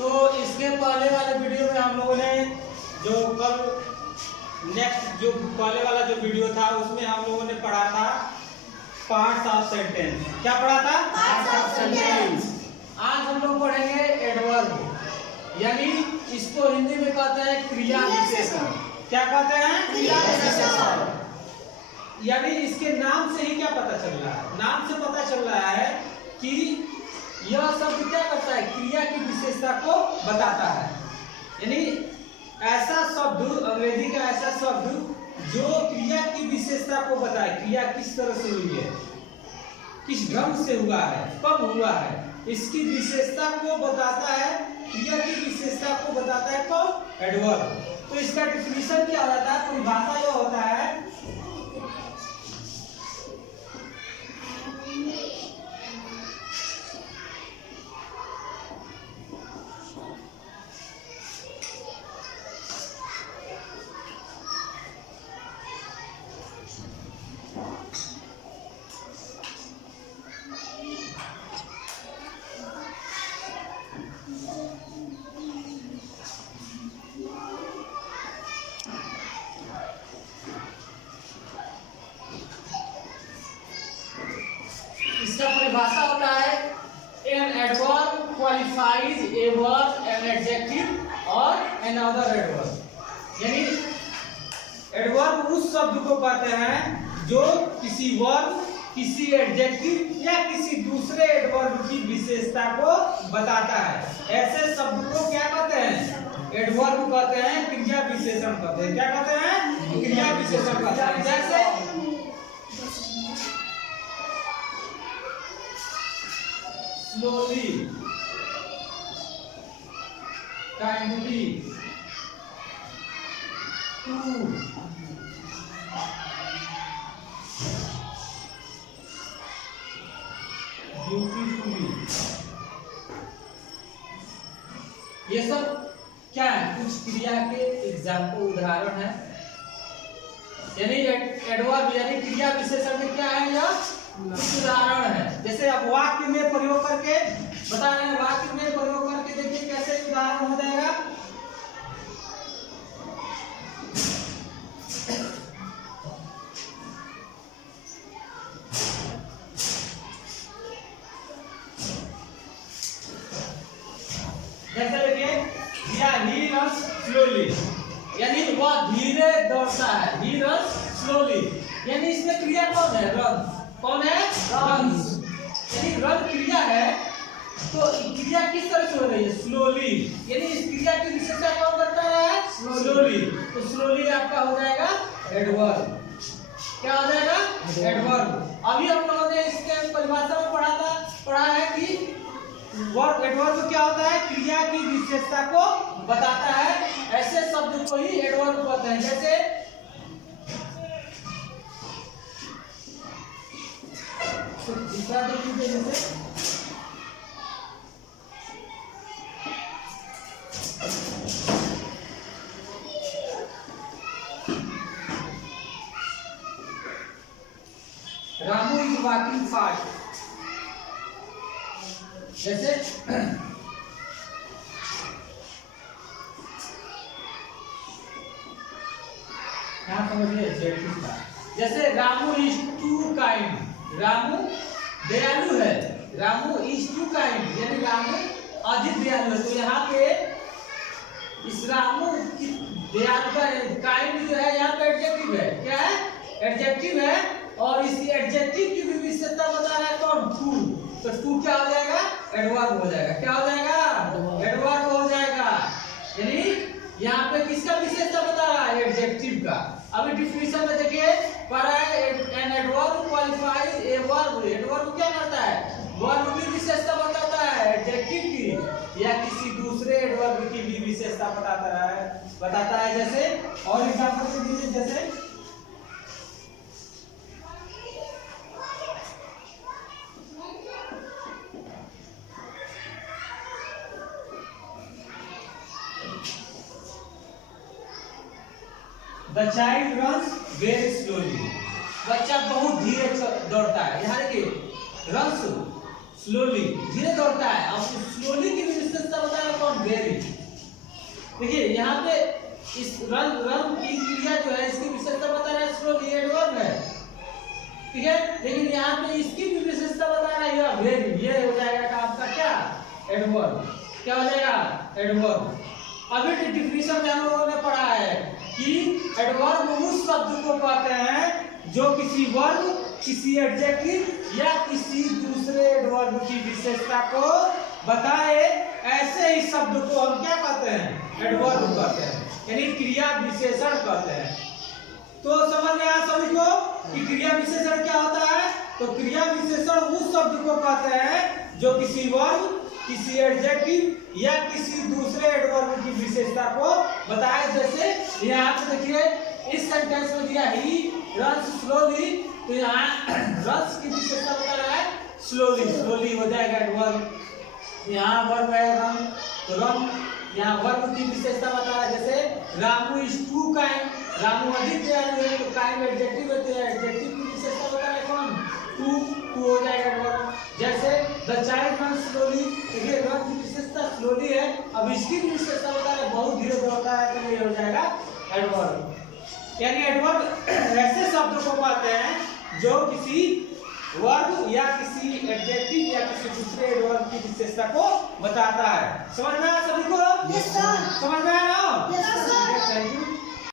तो इसके पहले वाले वीडियो में हम लोगों ने जो कल नेक्स्ट जो पहले वाला जो वीडियो था उसमें हम लोगों ने पढ़ा था पार्ट्स ऑफ सेंटेंस। क्या पढ़ा था? Parts of sentence. आज हम लोग पढ़ेंगे एडवर्ब, यानी इसको हिंदी में कहते हैं क्रिया विशेषण। क्या कहते हैं? क्रिया विशेषण। यानी इसके नाम से ही क्या पता चल रहा है? नाम से पता चल रहा है कि यह शब्द क्या करता है? क्रिया की विशेषता को बताता है। यानी ऐसा शब्द, अंग्रेजी का ऐसा शब्द जो क्रिया की विशेषता को बताए, क्रिया किस तरह से हुई है, किस ढंग से हुआ है, कब हुआ है, इसकी विशेषता को बताता है। क्रिया की विशेषता को बताता है कौन? एडवर्ब। तो इसका डिफिनीशन क्या होता है? परिभाषा यह होता है इसका परिभाषा होता है an adverb qualifies a verb, an adjective और एन अदर एडवर्ब। यानी एडवर्ब उस शब्द को कहते हैं जो किसी वर्ब, किसी एडजेक्टिव या किसी दूसरे एडवर्ब की विशेषता को बताता है। ऐसे शब्द को क्या कहते हैं? एडवर्ब कहते हैं, क्रिया विशेषण कहते हैं। क्या कहते हैं? क्रिया विशेषण कहते हैं। जैसे slowly, kindly, to, beautifully, ये सब क्या है? कुछ क्रिया के एग्जाम्पल, उदाहरण है। यानी एडवर्ब यानी क्रिया विशेषण में क्या है? यह उदाहरण है। जैसे अब वाक्य में प्रयोग करके बता रहे हैं, वाक्य में प्रयोग करके देखिए कैसे उदाहरण हो जाएगा। जैसे देखिए ही रन्स स्लोली, यानी वह धीरे दौड़ता है। ही रन्स स्लोली, यानी इसमें क्रिया कौन है? रन। कौन है? रन्स। यानी रन क्रिया है, तो क्रिया किस तरह से हो रही है? स्लोली। यानी इस क्रिया की विशेषता कौन करता है? स्लोली। तो स्लोली आपका हो जाएगा एडवर्ब। क्या हो जाएगा? एडवर्ब। अभी हम लोगों ने इसके परिभाषा में पढ़ा है कि वर्ब, एडवर्ब क्या होता है? क्रिया की विशेषता को बताता है। ऐसे शब्द को ही एडवर्ब कहते हैं। जैसे दूसरा देखिए, जैसे रामू इज वॉकिंग फास्ट। जैसे यहाँ समझिए, जैसे Ramu is too kind. Ramu दयालु है। रामू इज टू काइंड, यानी रामू अधिक दयालु है। तो यहाँ पे इस रामू की दयालुता, काइंड जो है यहाँ पे एडजेक्टिव है। क्या है? एडजेक्टिव है। और इस एडजेक्टिव की भी विशेषता बता रहा है कौन? टू। तो टू क्या हो जाएगा? एडवर्ब हो जाएगा। क्या हो जाएगा? एडवर्ब हो जाएगा। यानी यहाँ पे किसका विशेषता बता रहा है? एडजेक्टिव का। अभी डिफिनीशन में देखिए पर an adverb qualifies a verb. Adverb क्या करता है? वर्ब की विशेषता बताता है, एडजेक्टिव की या किसी दूसरे एडवर्ब की भी विशेषता बताता है। जैसे और एग्जांपल दीजिए, जैसे The child runs very slowly. बच्चा बहुत धीरे दौड़ता है। यहाँ देखिए runs slowly, धीरे दौड़ता है। अब स्लोली की विशेषता बता रहा कौन? वेरी। देखिए यहाँ पे इस रन की क्रिया जो है इसकी विशेषता बता रहा है स्लोली, एडवर्ब है, ठीक है। लेकिन यहाँ पे इसकी भी विशेषता बता रहा है वेरी, ये हो जाएगा आपका क्या, एडवर्ब। क्या हो जाएगा, एडवर्ब। अभी डिफिनेशन में हम लोगों ने पढ़ा है कि एडवर्ब उस शब्द को कहते हैं जो किसी वर्ब, किसी एडजेक्टिव या किसी दूसरे एडवर्ब की विशेषता को बताए, ऐसे ही शब्द को हम क्या कहते हैं, एडवर्ब कहते हैं, यानी क्रिया विशेषण कहते हैं। तो समझ में आया सभी को कि क्रिया विशेषण क्या होता है। तो क्रिया विशेषण उस शब्द को कहते हैं जो किसी वर्ब, किसी एडजेक्टिव या किसी दूसरे एडवर्ब की विशेषता को बताए। जैसे यहाँ पे देखिए इस सेंटेंस में दिया ही रन्स स्लोली, तो यहाँ रन्स की विशेषता बता रहा है स्लोली, स्लोली हो जाएगा एडवर्ब। यहाँ वर्ब है रन, तो रन यहाँ वर्ब की विशेषता बता रहा है। जैसे Ramu is too kind, Ramu अधिक दयालु है, तो काइंड एडजेक्टिव है, तो एडजेक्टिव की विशेषता बता रहा है कौन, टू हो जाएगा एडवर्ब। जैसे द चाइल्ड रन स्लोली, देखिए रन की विशेषता स्लोली है, अब इसकी भी विशेषता बता रहा है बहुत धीरे दौड़ता है, तो ये हो जाएगा एडवर्ब। यानी एडवर्ब ऐसे शब्द को कहते हैं जो किसी वर्ब या किसी एडजेक्टिव या किसी दूसरे एडवर्ब की विशेषता को बताता है। समझ में आया सभी को? Yes, sir. समझ में आया ना? Yes, sir. Thank you.